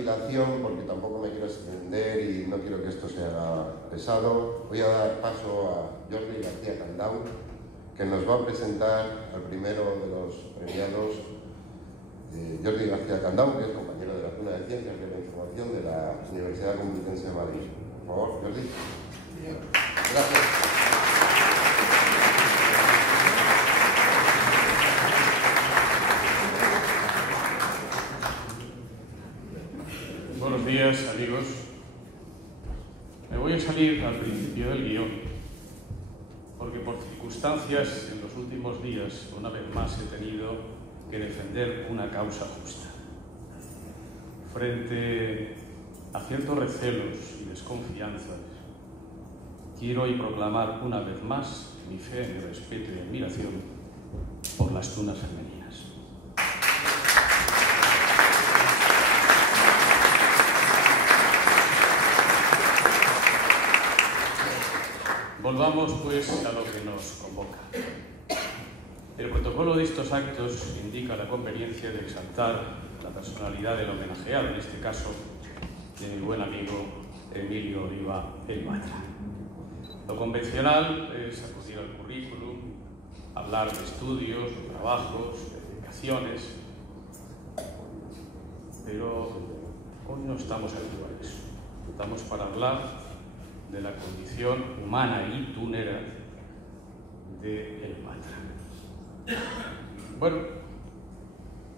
dilación, porque tampoco me quiero extender y no quiero que esto se haga pesado, voy a dar paso a Jordi García Candau, que nos va a presentar al primero de los premiados, Jordi García Candau, que es compañero de la Cuna de Ciencias de la Información de la Universidad Complutense de Madrid. Por favor, Jordi. Gracias. Buenos días, amigos. Me voy a salir al principio del guión, porque por circunstancias en los últimos días, una vez más he tenido que defender una causa justa. Frente a ciertos recelos y desconfianzas, quiero hoy proclamar una vez más mi fe, mi respeto y admiración por las tunas femeninas. Volvamos, pues, a lo que nos convoca. El protocolo de estos actos indica la conveniencia de exaltar la personalidad del homenajeado, en este caso de mi buen amigo Emilio Oliva El Matra. Lo convencional es acudir al currículum, hablar de estudios, de trabajos, de dedicaciones, pero hoy no estamos aquí para eso. Estamos para hablar de la condición humana y tunera de El Matra. Bueno,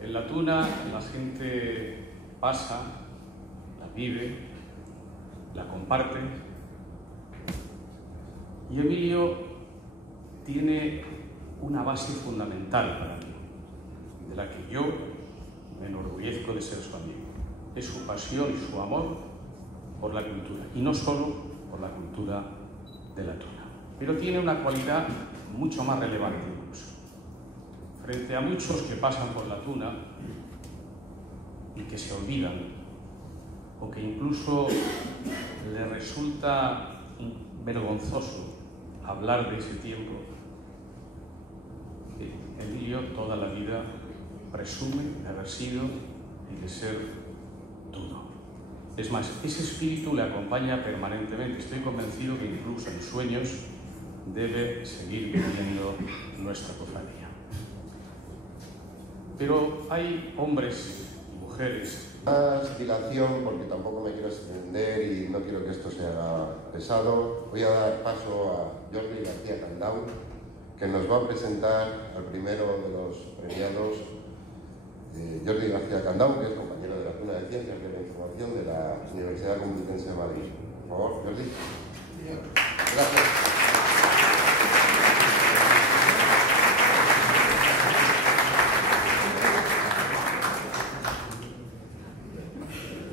en la tuna la gente pasa, la vive, la comparte, y Emilio tiene una base fundamental para mí, de la que yo me enorgullezco de ser su amigo. Es su pasión y su amor por la cultura, y no solo por la cultura de la tuna. Pero tiene una cualidad mucho más relevante incluso. Frente a muchos que pasan por la tuna y que se olvidan, o que incluso les resulta vergonzoso hablar de ese tiempo, Emilio toda la vida presume de haber sido y de ser tuno. Es más, ese espíritu le acompaña permanentemente. Estoy convencido que incluso en sueños debe seguir viviendo nuestra cofradía. Pero hay hombres y mujeres. Más dilación, porque tampoco me quiero extender y no quiero que esto se haga pesado, voy a dar paso a Jordi García Candau, que nos va a presentar al primero de los premiados, Jordi García Candau, que es compañero de la Cuna de Ciencias de la Información de la Universidad Complutense de Madrid. Por favor, Jordi. Gracias.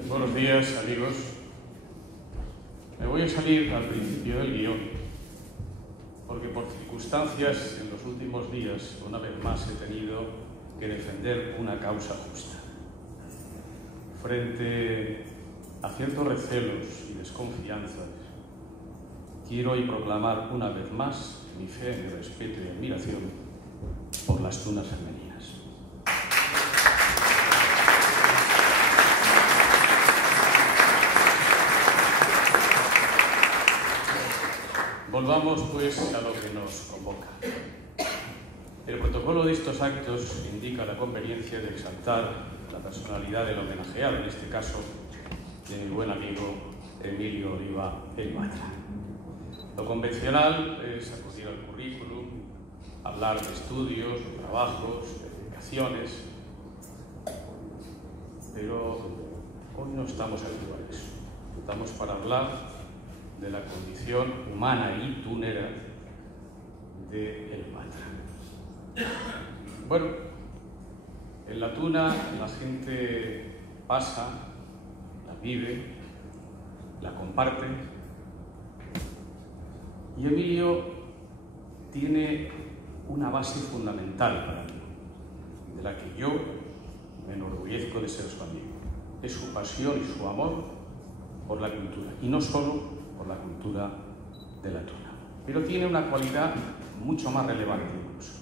Buenos días, amigos. Me voy a salir al principio del guión, porque por circunstancias en los últimos días, una vez más he tenido que defender una causa justa. Frente a ciertos recelos y desconfianzas, quiero hoy proclamar una vez más mi fe, mi respeto y admiración por las tunas femeninas. Volvamos, pues, a lo que nos convoca. El protocolo de estos actos indica la conveniencia de exaltar la personalidad del homenajeado, en este caso de mi buen amigo Emilio Oliva El Matra. Lo convencional es acudir al currículum, hablar de estudios, de trabajos, de dedicaciones, pero hoy no estamos aquí para eso. Estamos para hablar de la condición humana y tunera de El Matra. Bueno, en la tuna la gente pasa, la vive, la comparte, y Emilio tiene una base fundamental para mí, de la que yo me enorgullezco de ser su amigo. Es su pasión y su amor por la cultura, y no solo por la cultura de la tuna. Pero tiene una cualidad mucho más relevante incluso.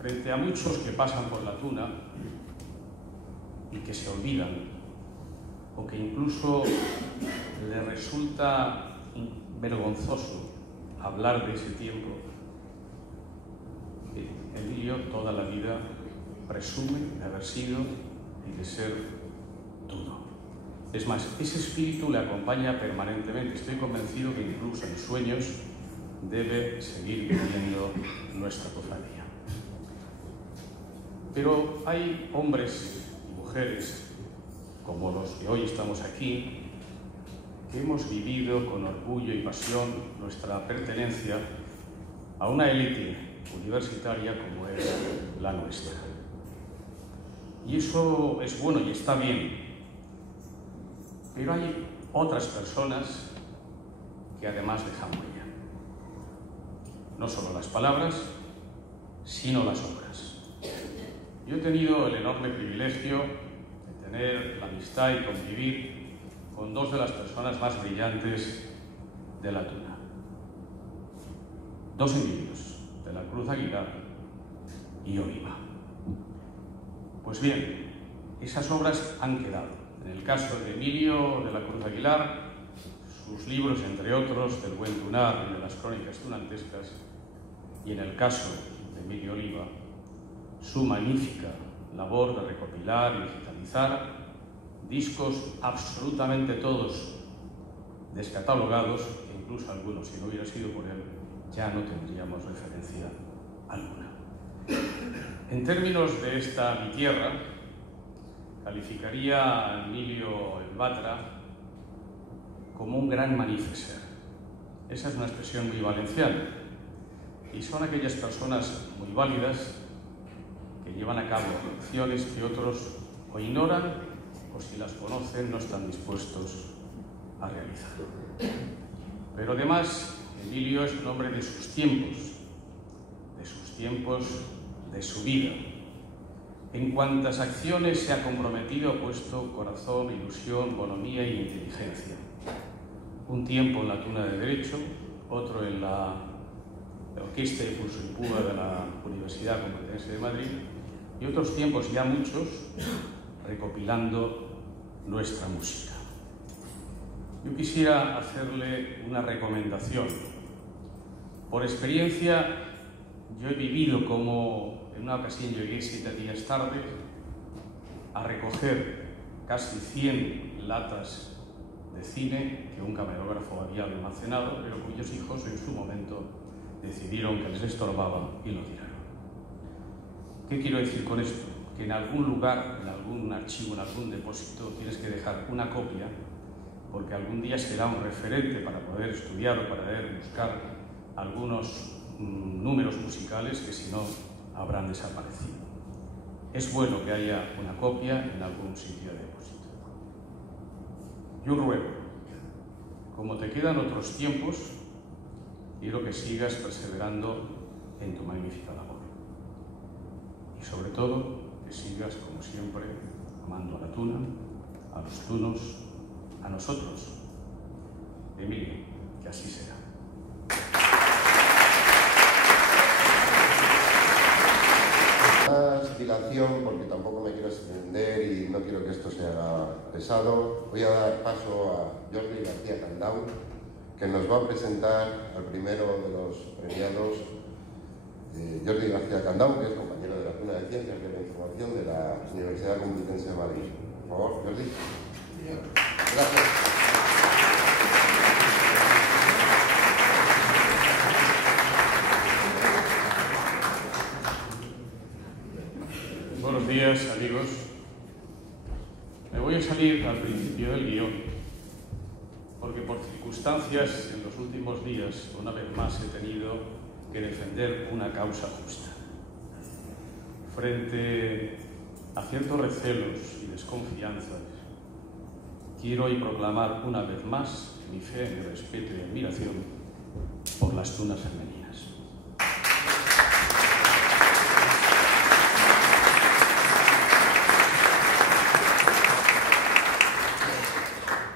Frente a muchos que pasan por la tuna y que se olvidan, o que incluso le resulta vergonzoso hablar de ese tiempo, Emilio toda la vida presume de haber sido y de ser todo. Es más, ese espíritu le acompaña permanentemente. Estoy convencido que incluso en sueños debe seguir viviendo nuestra cofradía. Pero hay hombres y mujeres, como los que hoy estamos aquí, que hemos vivido con orgullo y pasión nuestra pertenencia a una élite universitaria como es la nuestra. Y eso es bueno y está bien. Pero hay otras personas que además dejan huella. No solo las palabras, sino las obras. Yo he tenido el enorme privilegio de tener la amistad y convivir con dos de las personas más brillantes de la Tuna. Dos individuos, de la Cruz Aguilar y Oliva. Pues bien, esas obras han quedado. En el caso de Emilio de la Cruz Aguilar, sus libros, entre otros, del Buen Tunar y de las Crónicas Tunantescas, y en el caso de Emilio Oliva, su magnífica labor de recopilar y digitalizar discos absolutamente todos descatalogados, que incluso algunos, si no hubiera sido por él, ya no tendríamos referencia alguna. En términos de esta mi tierra, calificaría a Emilio el Batra como un gran manifeser. Esa es una expresión muy valenciana y son aquellas personas muy válidas que llevan a cabo acciones que otros o ignoran o si las conocen no están dispuestos a realizar. Pero además, Emilio es un hombre de sus tiempos, de su vida. En cuantas acciones se ha comprometido, ha puesto corazón, ilusión, bonomía y inteligencia. Un tiempo en la Tuna de Derecho, otro en la Orquesta de Pulso y Púa de la Universidad Complutense de Madrid y otros tiempos, ya muchos, recopilando nuestra música. Yo quisiera hacerle una recomendación. Por experiencia, yo he vivido como en una ocasión llegué 7 días tarde a recoger casi 100 latas de cine que un camarógrafo había almacenado, pero cuyos hijos en su momento decidieron que les estorbaba y lo tiraron. ¿Qué quiero decir con esto? Que en algún lugar, en algún archivo, en algún depósito, tienes que dejar una copia, porque algún día será un referente para poder estudiar o para poder buscar algunos números musicales que si no habrán desaparecido. Es bueno que haya una copia en algún sitio de depósito. Yo ruego, como te quedan otros tiempos, quiero que sigas perseverando en tu magnífica labor. Y sobre todo, que sigas, como siempre, amando a la Tuna, a los tunos, a nosotros. Emilio, que así será. Más dilación, porque tampoco me quiero extender y no quiero que esto se haga pesado. Voy a dar paso a Jordi García Candau, que nos va a presentar al primero de los premiados, Jordi García Candau, que es compañero de la Tuna de Ciencias de la Información de la Universidad Complutense de Madrid. Por favor, Jordi. Gracias. Buenos días, amigos. Me voy a salir al principio del guión, porque por circunstancias en los últimos días, una vez más he tenido que defender una causa justa. Frente a ciertos recelos y desconfianzas, quiero hoy proclamar una vez más mi fe, mi respeto y admiración por las tunas femeninas.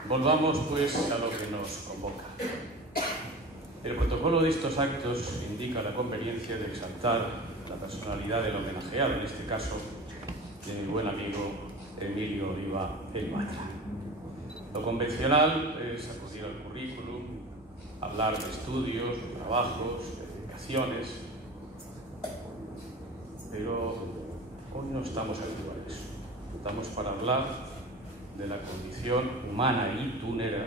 Volvamos, pues, a lo que nos convoca. El protocolo de estos actos indica la conveniencia de exaltar la personalidad del homenajeado, en este caso, de mi buen amigo Emilio Oliva el Batra. Lo convencional es acudir al currículum, hablar de estudios, de trabajos, de dedicaciones, pero hoy no estamos aquí para eso. Estamos para hablar de la condición humana y tunera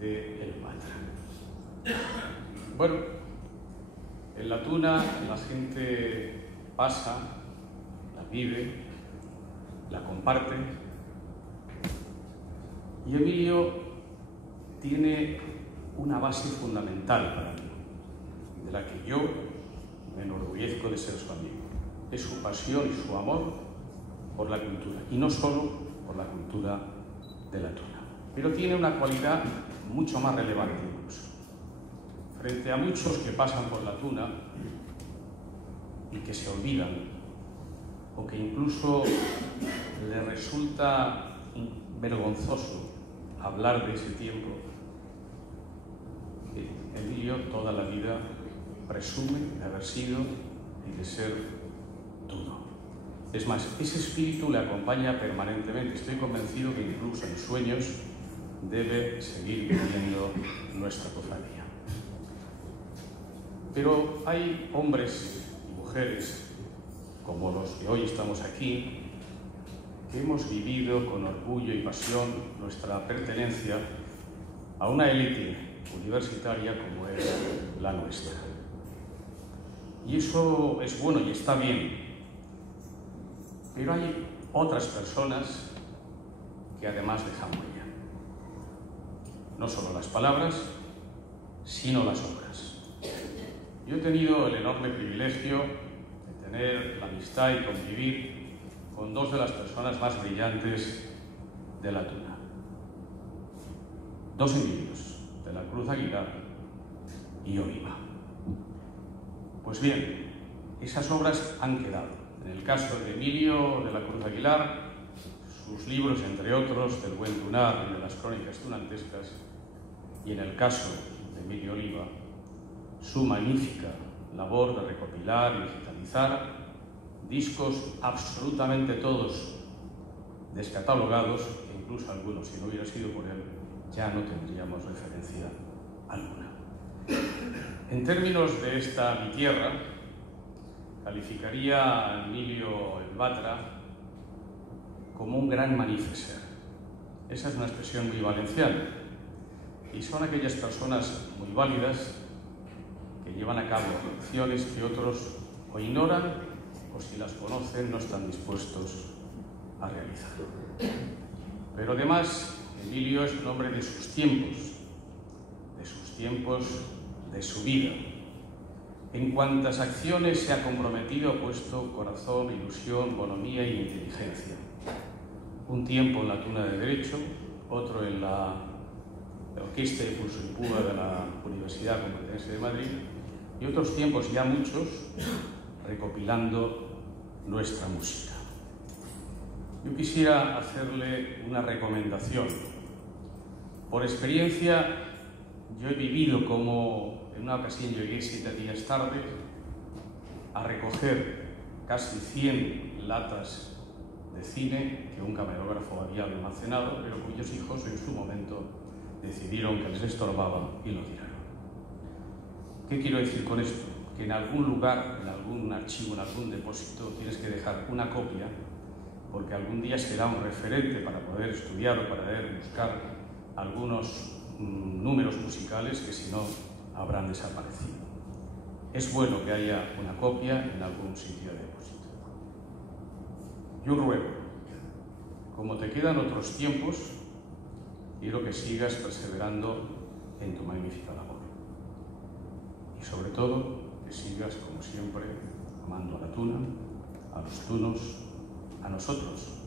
de El Batra. Bueno, en la tuna la gente pasa, la vive, la comparte, y Emilio tiene una base fundamental para mí, de la que yo me enorgullezco de ser su amigo. Es su pasión y su amor por la cultura, y no solo por la cultura de la tuna. Pero tiene una cualidad mucho más relevante incluso. Frente a muchos que pasan por la tuna y que se olvidan, o que incluso les resulta vergonzoso hablar de ese tiempo, Emilio toda la vida presume de haber sido y de ser tuno. Es más, ese espíritu le acompaña permanentemente. Estoy convencido que incluso en sueños debe seguir viviendo nuestra cofradía. Pero hay hombres y mujeres, como los que hoy estamos aquí, que hemos vivido con orgullo y pasión nuestra pertenencia a una élite universitaria como es la nuestra. Y eso es bueno y está bien. Pero hay otras personas que además dejan huella. No solo las palabras, sino las obras. Yo he tenido el enorme privilegio de tener la amistad y convivir con dos de las personas más brillantes de la tuna. Dos individuos, de la Cruz Aguilar y Oliva. Pues bien, esas obras han quedado. En el caso de Emilio de la Cruz Aguilar, sus libros, entre otros, del Buen Tunar y de las Crónicas Tunantescas, y en el caso de Emilio Oliva, su magnífica labor de recopilar y digitalizar discos absolutamente todos descatalogados, e incluso algunos, si no hubiera sido por él, ya no tendríamos referencia alguna. En términos de esta mi tierra, calificaría a Emilio El Batra como un gran manifestar. Esa es una expresión muy valenciana, y son aquellas personas muy válidas que llevan a cabo acciones que otros o ignoran o, si las conocen, no están dispuestos a realizar. Pero además, Emilio es un hombre de sus tiempos, de su vida. En cuantas acciones se ha comprometido, ha puesto corazón, ilusión, bonomía e inteligencia. Un tiempo en la Tuna de Derecho, otro en la Orquesta de Pulso y Púa de la Universidad Complutense de Madrid, y otros tiempos, ya muchos, recopilando nuestra música. Yo quisiera hacerle una recomendación. Por experiencia, yo he vivido como en una ocasión llegué 7 días tarde a recoger casi 100 latas de cine que un camarógrafo había almacenado, pero cuyos hijos en su momento decidieron que les estorbaba y lo tiraron. ¿Qué quiero decir con esto? Que en algún lugar, en algún archivo, en algún depósito, tienes que dejar una copia, porque algún día será un referente para poder estudiar o para poder buscar algunos números musicales que, si no, habrán desaparecido. Es bueno que haya una copia en algún sitio de depósito. Yo ruego, como te quedan otros tiempos, quiero que sigas perseverando en tu magnífica labor. Y sobre todo, que sigas, como siempre, amando a la tuna, a los tunos, a nosotros.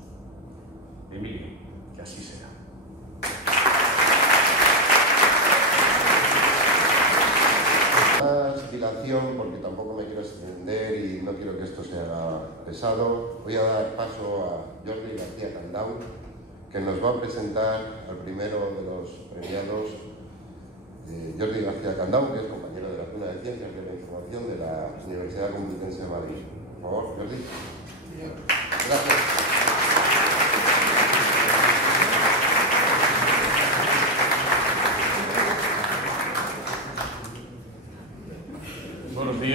Emilio, que así será. Más dilación, porque tampoco me quiero extender y no quiero que esto se haga pesado. Voy a dar paso a Jordi García Candau, que nos va a presentar al primero de los premiados, Jordi García Candau, que es compañero de la Tuna de Ciencias de la Información de la Universidad Complutense de Madrid. Por favor, Jordi. Gracias.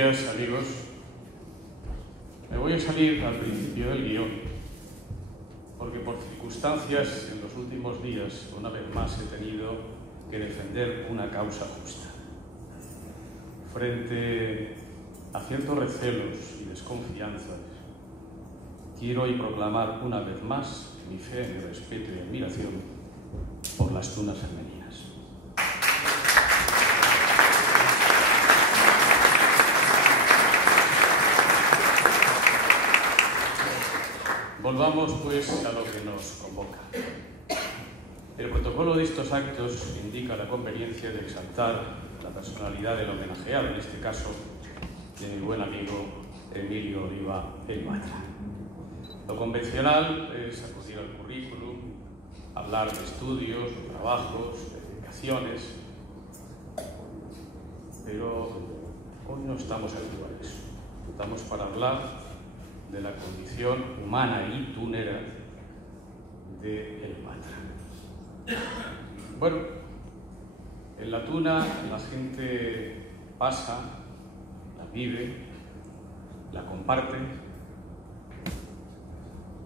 días, amigos. Me voy a salir al principio del guión, porque por circunstancias en los últimos días, una vez más, he tenido que defender una causa justa. Frente a ciertos recelos y desconfianzas, quiero hoy proclamar una vez más mi fe, mi respeto y admiración por las tunas femeninas. Volvamos, pues, a lo que nos convoca. El protocolo de estos actos indica la conveniencia de exaltar la personalidad del homenajeado, en este caso de mi buen amigo Emilio Oliva el Batra. Lo convencional es acudir al currículum, hablar de estudios, de trabajos, de dedicaciones, pero hoy no estamos aquí para eso. Estamos para hablar de la condición humana y tunera de el Batra. Bueno, en la tuna la gente pasa, la vive, la comparte,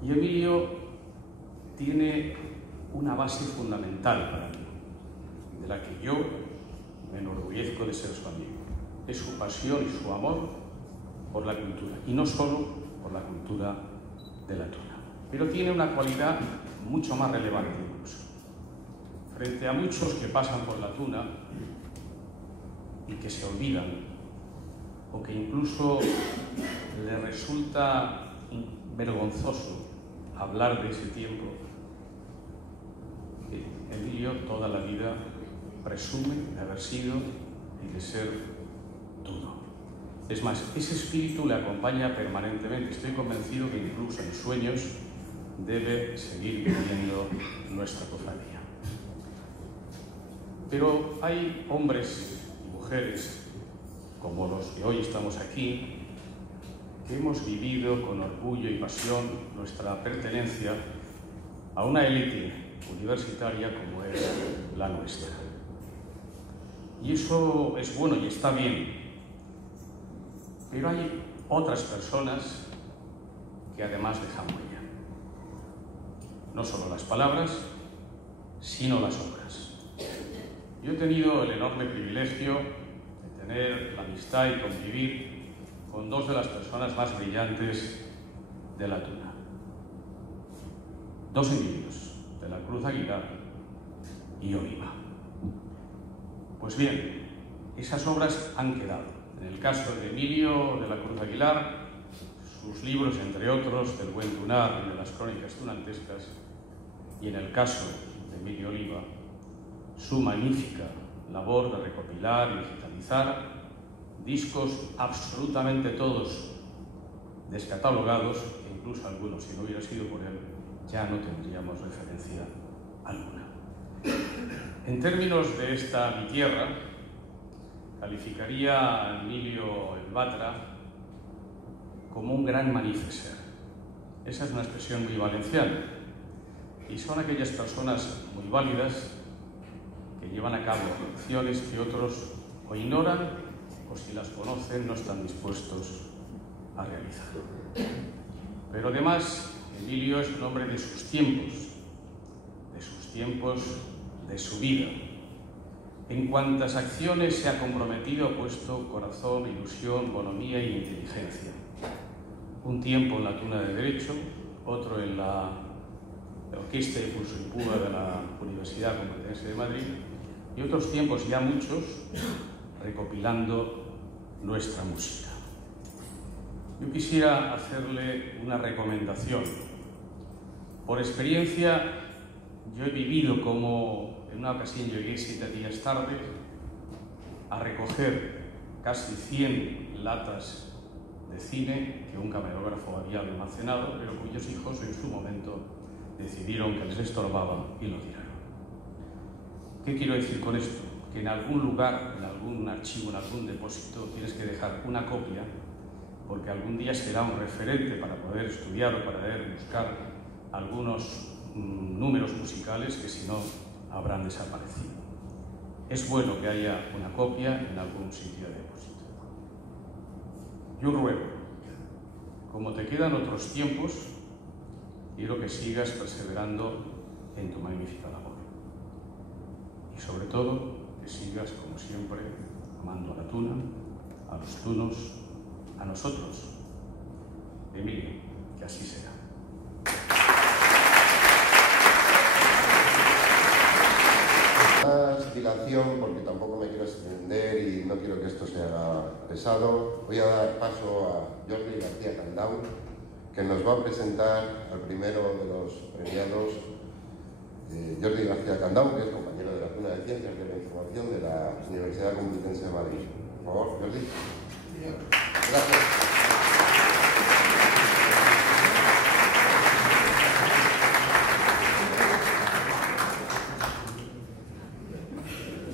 y Emilio tiene una base fundamental para mí, de la que yo me enorgullezco de ser su amigo. Es su pasión y su amor por la cultura, y no solo por la cultura de la tuna. Pero tiene una cualidad mucho más relevante incluso. Frente a muchos que pasan por la tuna y que se olvidan, o que incluso les resulta vergonzoso hablar de ese tiempo, Emilio toda la vida presume de haber sido y de ser tuno. Es más, ese espíritu le acompaña permanentemente. Estoy convencido que incluso en sueños debe seguir viviendo nuestra cofradía. Pero hay hombres y mujeres, como los que hoy estamos aquí, que hemos vivido con orgullo y pasión nuestra pertenencia a una élite universitaria como es la nuestra. Y eso es bueno y está bien. Pero hay otras personas que además dejan huella. No solo las palabras, sino las obras. Yo he tenido el enorme privilegio de tener la amistad y convivir con dos de las personas más brillantes de la tuna. Dos individuos, de la Cruz Aguilar y Oliva. Pues bien, esas obras han quedado. En el caso de Emilio de la Cruz Aguilar, sus libros, entre otros, del Buen Tunar y de las Crónicas Tunantescas, y en el caso de Emilio Oliva, su magnífica labor de recopilar y digitalizar discos absolutamente todos descatalogados, que incluso algunos, si no hubiera sido por él, ya no tendríamos referencia alguna. En términos de esta mi tierra, calificaría a Emilio el Batra como un gran manifeser. Esa es una expresión muy valenciana. Y son aquellas personas muy válidas que llevan a cabo acciones que otros o ignoran o si las conocen no están dispuestos a realizar. Pero además, Emilio es un hombre de sus tiempos, de su vida. En cuantas acciones se ha comprometido, ha puesto corazón, ilusión, bonomía e inteligencia. Un tiempo en la Tuna de Derecho, otro en la Orquesta de Pulso y Púa de la Universidad Complutense de Madrid, y otros tiempos, ya muchos, recopilando nuestra música. Yo quisiera hacerle una recomendación. Por experiencia, yo he vivido como en una ocasión llegué 7 días tarde a recoger casi 100 latas de cine que un camarógrafo había almacenado, pero cuyos hijos en su momento decidieron que les estorbaba y lo tiraron. ¿Qué quiero decir con esto? Que en algún lugar, en algún archivo, en algún depósito, tienes que dejar una copia, porque algún día será un referente para poder estudiar o para poder buscar algunos números musicales que si no habrán desaparecido. Es bueno que haya una copia en algún sitio de depósito. Yo ruego, como te quedan otros tiempos, quiero que sigas perseverando en tu magnífica labor. Y sobre todo, que sigas, como siempre, amando a la tuna, a los tunos, a nosotros. Emilio, que así será. Más dilación, porque tampoco me quiero extender y no quiero que esto se haga pesado. Voy a dar paso a Jordi García Candau, que nos va a presentar al primero de los premiados, Jordi García Candau, que es compañero de la Cuna de Ciencias de la Información de la Universidad Complutense de Madrid. Por favor, Jordi. Gracias.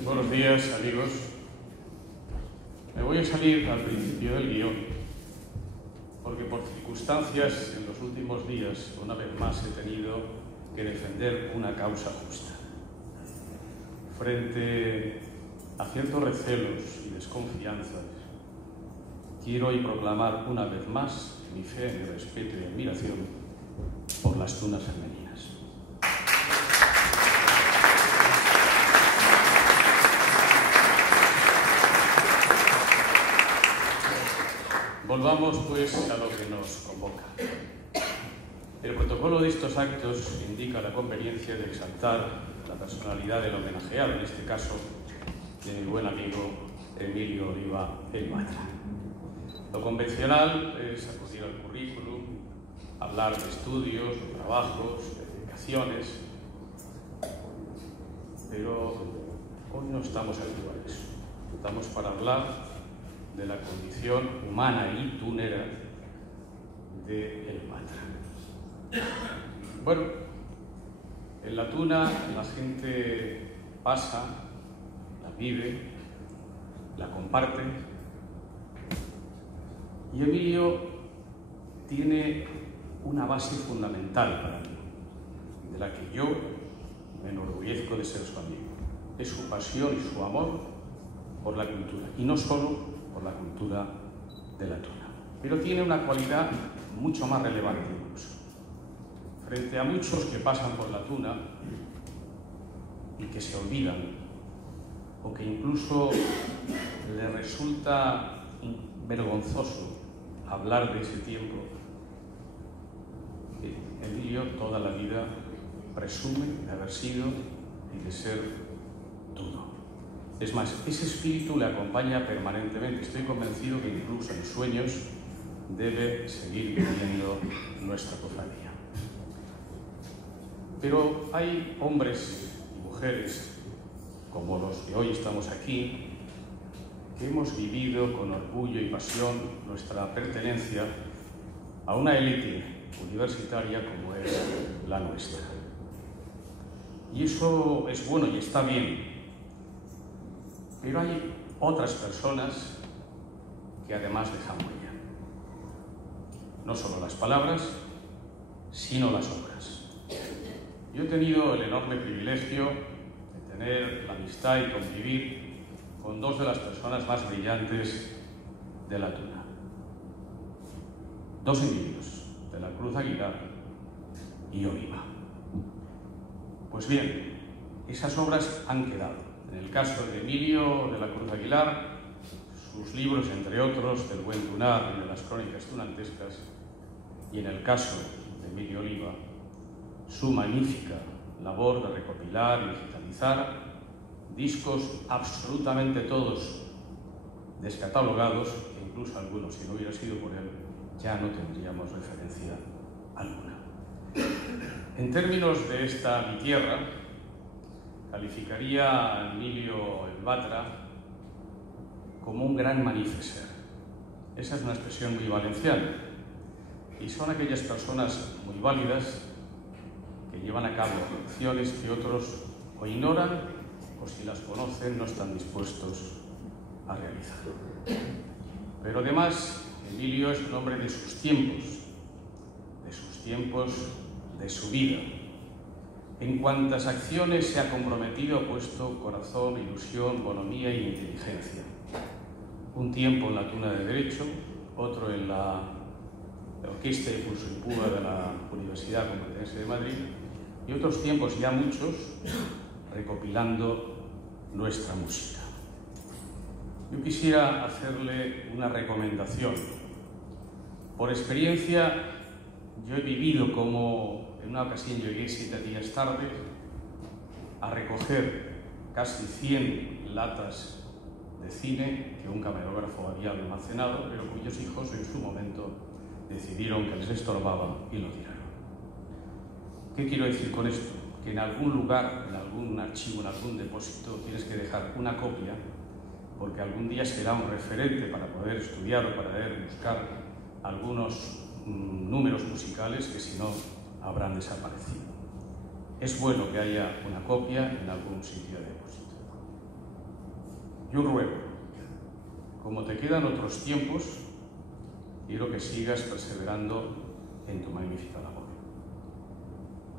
Buenos días, amigos. Me voy a salir al principio del guión, porque por circunstancias en los últimos días, una vez más he tenido que defender una causa justa. Frente a ciertos recelos y desconfianzas, quiero hoy proclamar una vez más mi fe, mi respeto y admiración por las tunas femeninas. Volvamos, pues, a lo que nos convoca. El protocolo de estos actos indica la conveniencia de exaltar la personalidad del homenajeado, en este caso, de mi buen amigo Emilio Oliva El Batra. Lo convencional es acudir al currículum, hablar de estudios, de trabajos, de dedicaciones, pero hoy no estamos aquí para eso. Estamos para hablar de la condición humana y tunera de El Batra. Bueno, en la tuna la gente pasa, la vive, la comparte, y Emilio tiene una base fundamental para mí, de la que yo me enorgullezco de ser su amigo. Es su pasión y su amor por la cultura, y no solo por la cultura de la tuna. Pero tiene una cualidad mucho más relevante incluso. Frente a muchos que pasan por la tuna y que se olvidan, o que incluso les resulta vergonzoso hablar de ese tiempo, Emilio toda la vida presume de haber sido y de ser tuno. Es más, ese espíritu le acompaña permanentemente. Estoy convencido que incluso en sueños debe seguir viviendo nuestra cofradía. Pero hay hombres y mujeres, como los que hoy estamos aquí, que hemos vivido con orgullo y pasión nuestra pertenencia a una élite universitaria como es la nuestra. Y eso es bueno y está bien. Pero hay otras personas que además dejan huella. No solo las palabras, sino las obras. Yo he tenido el enorme privilegio de tener la amistad y convivir con dos de las personas más brillantes de la tuna. Dos individuos, de la Cruz Aguilar y Oliva. Pues bien, esas obras han quedado. En el caso de Emilio de la Cruz Aguilar, sus libros, entre otros, del Buen Tunar y de las Crónicas Tunantescas, y en el caso de Emilio Oliva, su magnífica labor de recopilar y digitalizar discos absolutamente todos descatalogados, e incluso algunos, si no hubiera sido por él, ya no tendríamos referencia alguna. En términos de esta mi tierra, calificaría a Emilio El Batra como un gran manifestar. Esa es una expresión muy valenciana. Y son aquellas personas muy válidas que llevan a cabo acciones que otros o ignoran o si las conocen no están dispuestos a realizar. Pero además, Emilio es un hombre de sus tiempos, de su vida. En cuantas acciones se ha comprometido, ha puesto corazón, ilusión, bonomía e inteligencia. Un tiempo en la tuna de Derecho, otro en la Orquesta de Pulso y Púa de la Universidad Complutense de Madrid, y otros tiempos ya muchos recopilando nuestra música. Yo quisiera hacerle una recomendación. Por experiencia, yo he vivido como en una ocasión llegué 7 días tarde a recoger casi 100 latas de cine que un camarógrafo había almacenado, pero cuyos hijos en su momento decidieron que les estorbaba y lo tiraron. ¿Qué quiero decir con esto? Que en algún lugar, en algún archivo, en algún depósito, tienes que dejar una copia, porque algún día será un referente para poder estudiar o para poder buscar algunos números musicales que si no habrán desaparecido. Es bueno que haya una copia en algún sitio de depósito. Yo ruego, como te quedan otros tiempos, quiero que sigas perseverando en tu magnífica labor.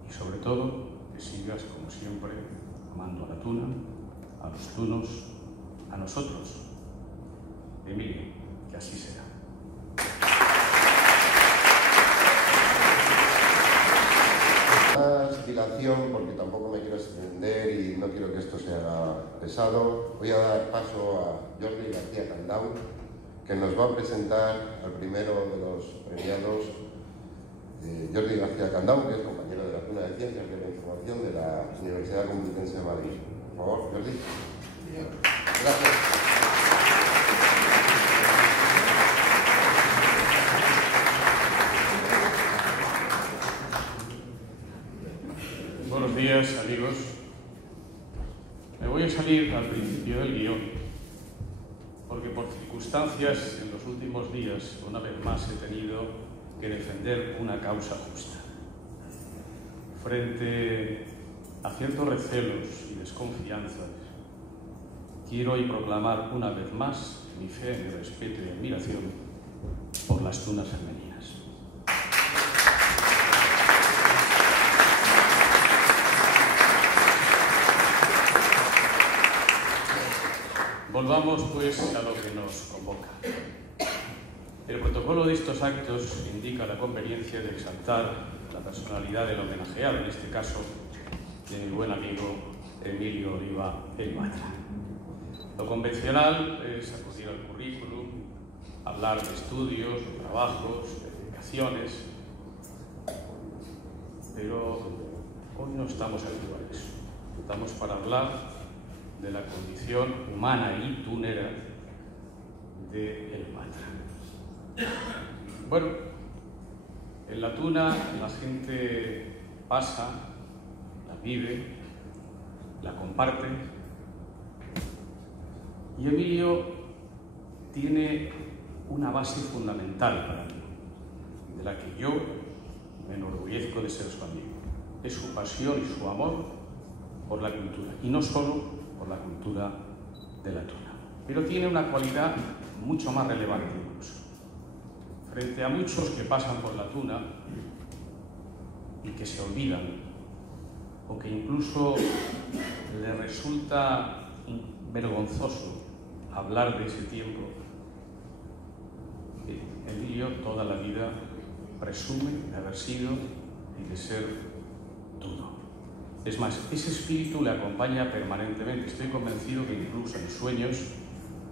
Y sobre todo, que sigas, como siempre, amando a la tuna, a los tunos, a nosotros. Emilio, que así será. Más dilación, porque tampoco me quiero extender y no quiero que esto se haga pesado. Voy a dar paso a Jordi García Candau, que nos va a presentar al primero de los premiados, Jordi García Candau, que es compañero de la Tuna de Ciencias de la Información de la Universidad Complutense de Madrid. Por favor, Jordi. Gracias. Buenos días, amigos. Me voy a salir al principio del guión, porque por circunstancias en los últimos días, una vez más he tenido que defender una causa justa. Frente a ciertos recelos y desconfianzas, quiero hoy proclamar una vez más mi fe, mi respeto y admiración por las tunas femeninas. Volvamos, pues, a lo que nos convoca. El protocolo de estos actos indica la conveniencia de exaltar la personalidad del homenajeado, en este caso, de mi buen amigo Emilio Oliva El Matra. Lo convencional es acudir al currículum, hablar de estudios, de trabajos, de dedicaciones, pero hoy no estamos aquí para eso. Estamos para hablar de la condición humana y tunera de El Matra. Bueno, en la tuna la gente pasa, la vive, la comparte, y Emilio tiene una base fundamental para mí, de la que yo me enorgullezco de ser su amigo. Es su pasión y su amor por la cultura, y no solo por la cultura de la tuna. Pero tiene una cualidad mucho más relevante incluso. Frente a muchos que pasan por la tuna y que se olvidan, o que incluso les resulta vergonzoso hablar de ese tiempo, Emilio toda la vida presume de haber sido y de ser tuno. Es más, ese espíritu le acompaña permanentemente. Estoy convencido que incluso en sueños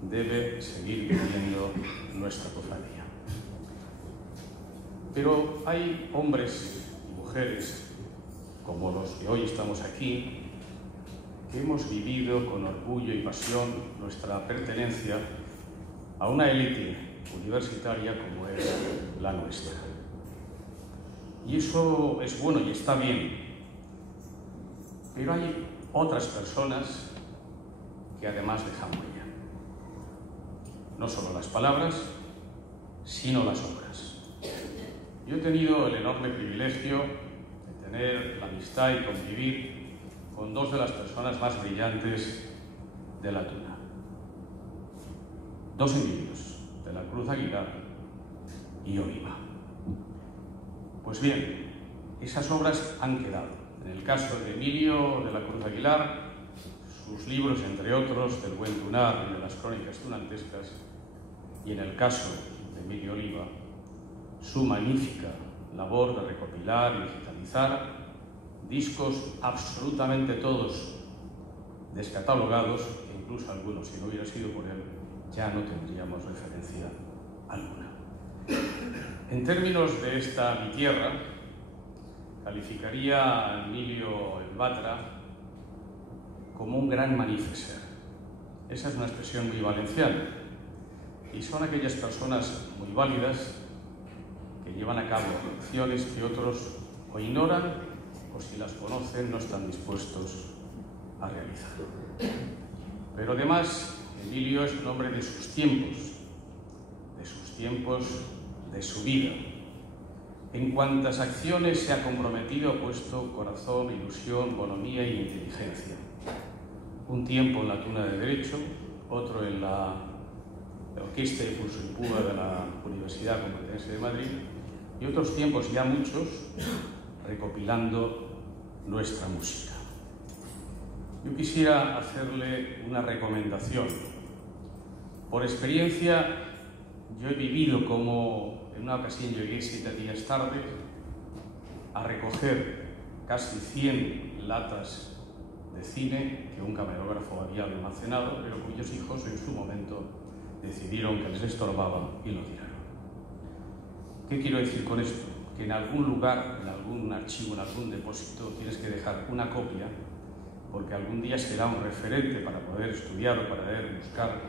debe seguir viviendo nuestra cofradía. Pero hay hombres y mujeres, como los que hoy estamos aquí, que hemos vivido con orgullo y pasión nuestra pertenencia a una élite universitaria como es la nuestra. Y eso es bueno y está bien. Pero hay otras personas que además dejan huella. No solo las palabras, sino las obras. Yo he tenido el enorme privilegio de tener la amistad y convivir con dos de las personas más brillantes de la tuna. Dos individuos, de la Cruz Aguilar y Oliva. Pues bien, esas obras han quedado. En el caso de Emilio de la Cruz Aguilar, sus libros, entre otros, del Buen Tunar y de las Crónicas Tunantescas, y en el caso de de Emilio Oliva su magnífica labor de recopilar y digitalizar discos absolutamente todos descatalogados, que incluso algunos, si no hubiera sido por él, ya no tendríamos referencia alguna. En términos de esta mi tierra, calificaría a Emilio el Batra como un gran manifeser. Esa es una expresión muy valenciana y son aquellas personas muy válidas que llevan a cabo acciones que otros o ignoran o si las conocen no están dispuestos a realizar. Pero además, Emilio es un hombre de sus tiempos, de su vida. En cuantas acciones se ha comprometido, ha puesto corazón, ilusión, bonomía e inteligencia. Un tiempo en la Tuna de Derecho, otro en la Orquesta de Pulso y Púa de la Universidad Complutense de Madrid y otros tiempos, ya muchos, recopilando nuestra música. Yo quisiera hacerle una recomendación. Por experiencia, yo he vivido como en una ocasión llegué 7 días tarde a recoger casi 100 latas de cine que un camarógrafo había almacenado, pero cuyos hijos en su momento decidieron que les estorbaba y lo tiraron. ¿Qué quiero decir con esto? Que en algún lugar, en algún archivo, en algún depósito, tienes que dejar una copia, porque algún día será un referente para poder estudiar o para poder buscar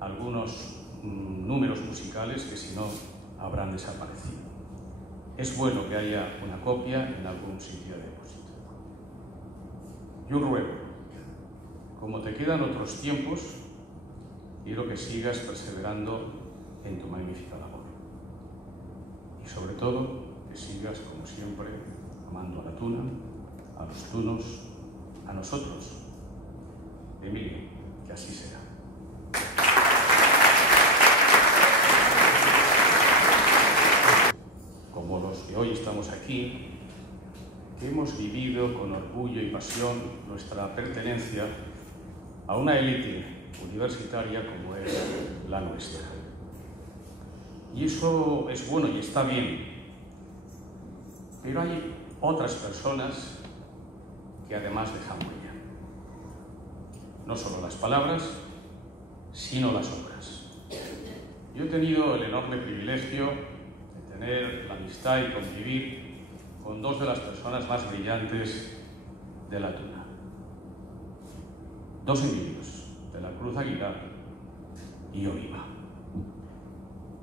algunos números musicales que si no habrán desaparecido. Es bueno que haya una copia en algún sitio de depósito. Yo ruego, como te quedan otros tiempos, quiero que sigas perseverando en tu magnífica labor. Y sobre todo, que sigas, como siempre, amando a la tuna, a los tunos, a nosotros. Emilio, que así será. Como los que hoy estamos aquí, que hemos vivido con orgullo y pasión nuestra pertenencia a una élite universitaria como es la nuestra. Y eso es bueno y está bien, pero hay otras personas que además dejan huella. No solo las palabras, sino las obras. Yo he tenido el enorme privilegio de tener la amistad y convivir con dos de las personas más brillantes de la Tuna. Dos Emilios, de la Cruz Aguilar y Oliva.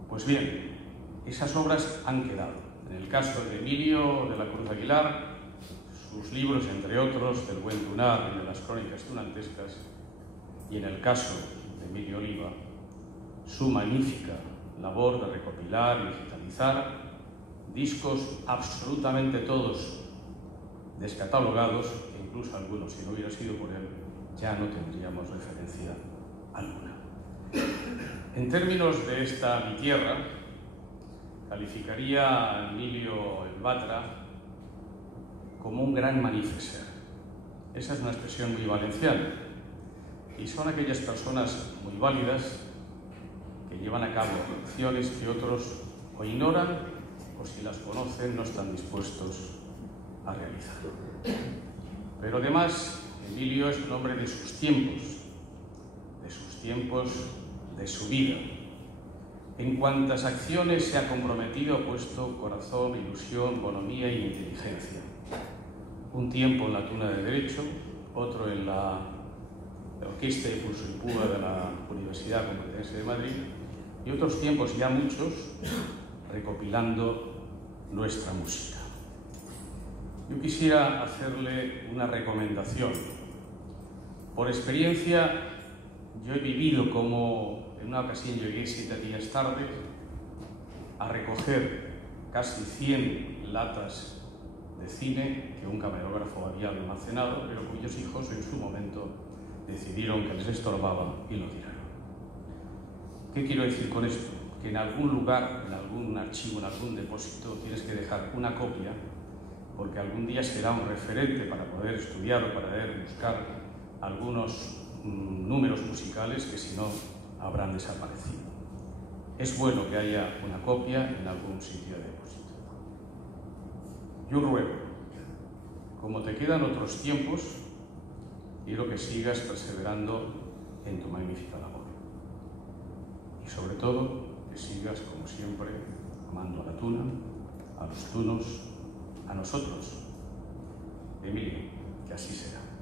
Pues bien, esas obras han quedado. En el caso de Emilio de la Cruz Aguilar, sus libros, entre otros, del Buen Tunar y de las Crónicas Tunantescas, y en el caso de Emilio Oliva, su magnífica labor de recopilar y digitalizar discos absolutamente todos descatalogados, que incluso algunos, si no hubiera sido por él, ya no tendríamos referencia alguna. En términos de esta mi tierra, calificaría a Emilio el Batra como un gran manifeser. Esa es una expresión muy valenciana y son aquellas personas muy válidas que llevan a cabo acciones que otros o ignoran o si las conocen no están dispuestos a realizar. Pero además, Emilio es un hombre de sus tiempos, de su vida. En cuantas acciones se ha comprometido, ha puesto corazón, ilusión, bonomía e inteligencia. Un tiempo en la Tuna de Derecho, otro en la Orquesta de Pulso y Púa de la Universidad Complutense de Madrid y otros tiempos, ya muchos, recopilando nuestra música. Yo quisiera hacerle una recomendación. Por experiencia, yo he vivido como en una ocasión llegué 7 días tarde a recoger casi 100 latas de cine que un camarógrafo había almacenado, pero cuyos hijos en su momento decidieron que les estorbaba y lo tiraron. ¿Qué quiero decir con esto? Que en algún lugar, en algún archivo, en algún depósito, tienes que dejar una copia, porque algún día será un referente para poder estudiar o para poder buscar algunos números musicales que si no habrán desaparecido. es bueno que haya una copia en algún sitio de depósito. Yo ruego, como te quedan otros tiempos, quiero que sigas perseverando en tu magnífica labor. Y sobre todo, que sigas, como siempre, amando a la tuna, a los tunos, a nosotros. Emilio, que así será.